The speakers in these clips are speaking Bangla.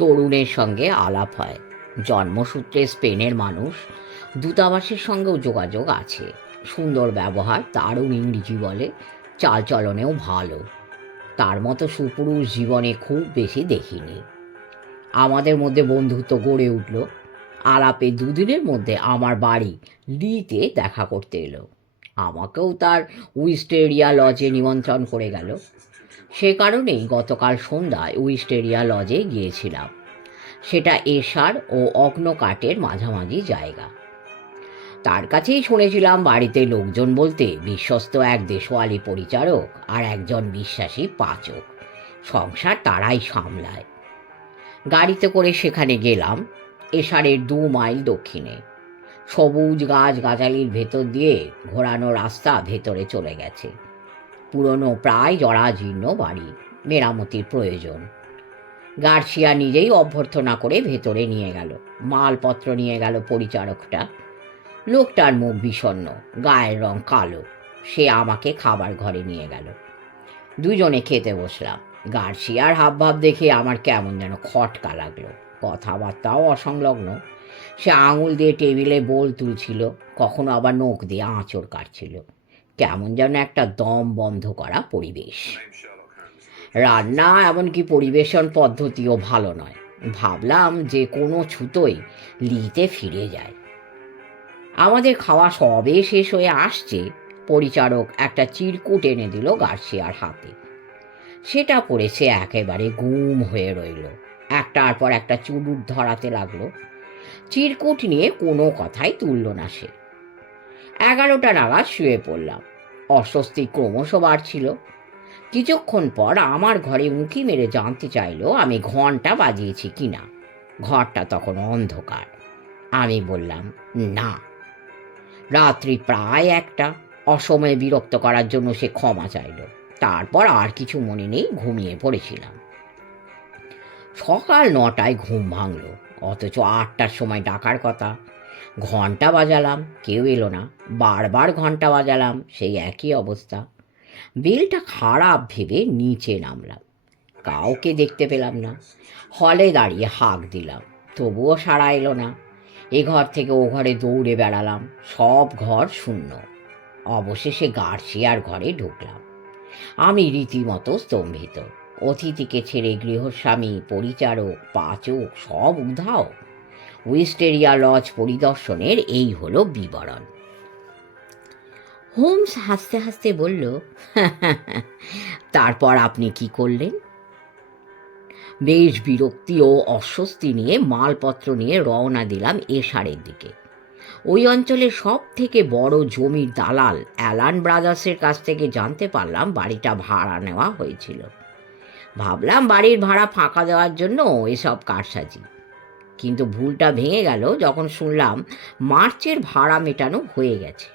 তরুণের সঙ্গে আলাপ হয়। জন্মসূত্রে স্পেনের মানুষ দূতাবাসের সঙ্গেও যোগাযোগ আছে। সুন্দর ব্যবহার দারুণ ইংরেজি বলে, চালচলনেও ভালো। তার মতো সুপুরুষ জীবনে খুব বেশি দেখিনি। আমাদের মধ্যে বন্ধুত্ব গড়ে উঠল। আলাপে দুদিনের মধ্যে আমার বাড়ি লিতে দেখা করতে এলো। আমাকেও তার উইস্টেরিয়া লজে নিমন্ত্রণ করে গেল। সে কারণেই গতকাল সন্ধ্যায় উইস্টেরিয়া লজে গিয়েছিলাম। সেটা এশার ও অগ্নকাটের মাঝামাঝি জায়গা। তার কাছেই শুনেছিলাম বাড়িতে লোকজন বলতে, বিশ্বস্ত এক দেশওয়ালি পরিচারক আর একজন বিশ্বাসী পাচক। সংসার তারাই সামলায়। গাড়িতে করে সেখানে গেলাম, এশারের দু মাইল দক্ষিণে। সবুজ গাছ গাছালির ভেতর দিয়ে ঘোরানো রাস্তা ভেতরে চলে গেছে। পুরনো প্রায় জরাজীর্ণ বাড়ি, মেরামতির প্রয়োজন। গার্সিয়া নিজেই অভ্যর্থনা করে ভেতরে নিয়ে গেল, মালপত্র নিয়ে গেল পরিচারকটা। লোকটার মুখ বিষণ্ণ, গায়ের রং কালো, সে আমাকে খাবার ঘরে নিয়ে গেল। দুজনে খেতে বসলাম, গার্সিয়ার হাবভাব দেখে আমার কেমন যেন খটকা লাগল, কথাবার্তাও অসংলগ্ন। সে আঙুল দিয়ে টেবিলে বোল তুলছিল, কখনো আবার নখ দিয়ে আঁচড় কাটছিল। কেমন যেন একটা দম বন্ধ করা পরিবেশ। রান্না এমনকি পরিবেশন পদ্ধতিও ভালো নয়। ভাবলাম যে কোনো ছুতোই লিতে ফিরে যায়। আমাদের খাওয়া সবে শেষ হয়ে আসছে। পরিচারক একটা চিরকুট এনে দিল গার্সিয়ার হাতে। সেটা পড়ে সে একেবারে গুম হয়ে রইল। একটার পর একটা চুরুট ধরাতে লাগল। চিরকুট নিয়ে কোনো কথাই তুলল না সে। এগারোটা নাগাদ শুয়ে পড়লাম। অস্বস্তি ক্রমশ বাড়ছিল। কিছুক্ষণ পর আমার ঘরে উঁকি মেরে জানতে চাইলো আমি ঘণ্টা বাজিয়েছি কিনা। ঘরটা তখন অন্ধকার। আমি বললাম, না। রাত্রি প্রায় একটা। অসময়ে বিরক্ত করার জন্য সে ক্ষমা চাইলো। তারপর আর কিছু মনে নেই, ঘুমিয়ে পড়েছিলাম। সকাল নটায় ঘুম ভাঙলো। অথচ আটটার সময় ডাকার কথা। ঘণ্টা বাজালাম, কেউ এলো না। বারবার ঘণ্টা বাজালাম, সেই একই অবস্থা। বেলটা খারাপ ভেবে নিচে নামলাম। কাউকে দেখতে পেলাম না। হলে দাঁড়িয়ে হাঁক দিলাম, তবুও সাড়া এলো না। এ ঘর থেকে ও ঘরে দৌড়ে বেড়ালাম, সব ঘর শূন্য। অবশেষে গার্সিয়ার ঘরে ঢুকলাম। আমি রীতিমতো স্তম্ভিত। অতিথিকে ছেড়ে গৃহস্বামী, পরিচারক, পাচক, সব উধাও। উইস্টেরিয়া লজ পরিদর্শনের এই হলো বিবরণ। হোমস হাসতে হাসতে বলল, তারপর আপনি কি করলেন? বেশ বিরক্তি ও অস্বস্তি নিয়ে মালপত্র নিয়ে রওনা দিলাম এশারের দিকে। ওই অঞ্চলের সব থেকে বড় জমির দালাল অ্যালান ব্রাদার্সের কাছ থেকে জানতে পারলাম বাড়িটা ভাড়া নেওয়া হয়েছিল। ভাবলাম বাড়ির ভাড়া ফাঁকা দেওয়ার জন্য এসব কারসাজি। কিন্তু ভুলটা ভেঙে গেল যখন শুনলাম মার্চের ভাড়া মেটানো হয়ে গেছে।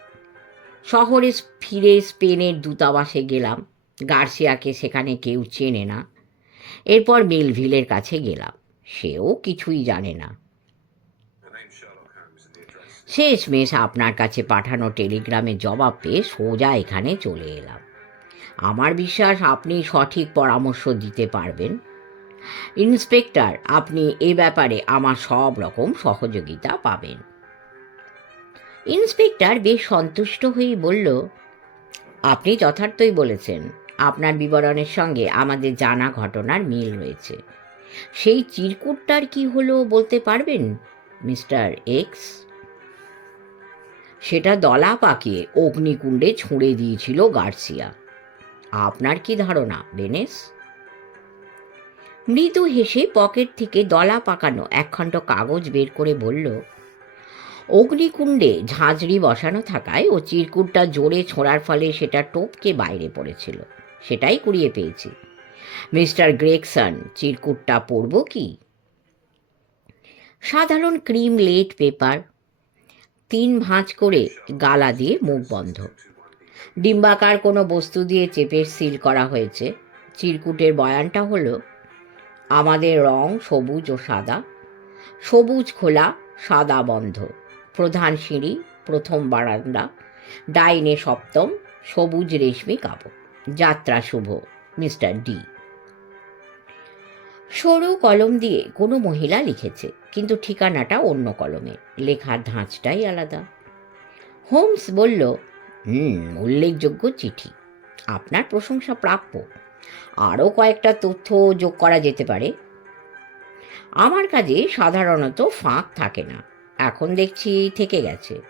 শহরে ফিরে স্পেনের দূতাবাসে গেলাম। গার্সিয়াকে সেখানে কেউ চেনে না। এরপর মেলভিলের কাছে গেলাম। সেও কিছুই জানে না। শেষ শেষমেশ আপনার কাছে পাঠানো টেলিগ্রামের জবাব পেয়ে সোজা এখানে চলে এলাম। আমার বিশ্বাস আপনি সঠিক পরামর্শ দিতে পারবেন। ইন্সপেক্টর, আপনি এ ব্যাপারে আমার সব রকম সহযোগিতা পাবেন। ইন্সপেক্টর বেশ সন্তুষ্ট হয়েই বলল, আপনি যথার্থই বলেছেন, আপনার বিবরণের সঙ্গে আমাদের জানা ঘটনার মিল রয়েছে। সেই চিরকুটটার কি হলো বলতে পারবেন, মিস্টার এক্স? সেটা দলা পাকিয়ে অগ্নিকুণ্ডে ছুঁড়ে দিয়েছিল গার্সিয়া। আপনার কি ধারণা, বেনেস? মৃদু হেসে পকেট থেকে দলা পাকানো একখণ্ড কাগজ বের করে বলল, অগ্নিকুণ্ডে ঝাঁঝরি বসানো থাকায় ও চিরকুটটা জোরে ছোঁড়ার ফলে সেটা টোপকে বাইরে পড়েছিল। সেটাই কুড়িয়ে পেয়েছি। মিস্টার গ্রেকসন চিরকুটটা পড়ব কি? সাধারণ ক্রিম লেট পেপার, তিন ভাঁজ করে গালা দিয়ে মুখ বন্ধ। ডিম্বাকার কোনো বস্তু দিয়ে চেপে সিল করা হয়েছে। চিরকুটের বয়ানটা হলো আমাদের রং সবুজ ও সাদা। সবুজ খোলা, সাদা বন্ধ। প্রধান সিঁড়ি, প্রথম বারান্দা। ডাইনে সপ্তম, সবুজ রেশমি কাপড়। যাত্রা শুভ, মিস্টার ডি। সরু কলম দিয়ে কোনো মহিলা লিখেছে, কিন্তু ঠিকানাটা অন্য কলমে। লেখার ধাঁচটাই আলাদা। হোমস বলল, হুম, উল্লেখযোগ্য চিঠি। আপনার প্রশংসা প্রাপ্য আরও কয়েকটা তথ্য যোগ করা যেতে পারে। আমার কাজে সাধারণত ফাঁক থাকে না। এখন দেখছি থেকে গেছে।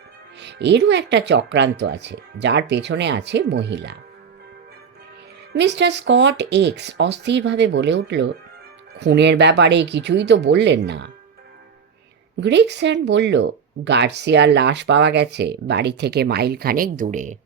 এরও একটা চক্রান্ত আছে, যার পেছনে আছে মহিলা। মিস্টার স্কট এক্স অস্থিরভাবে বলে উঠল, খুনের ব্যাপারে কিছুই তো বললেন না। গ্রিক স্যান্ড বলল, গার্সিয়ার লাশ পাওয়া গেছে, বাড়ি থেকে মাইল খানেক দূরে।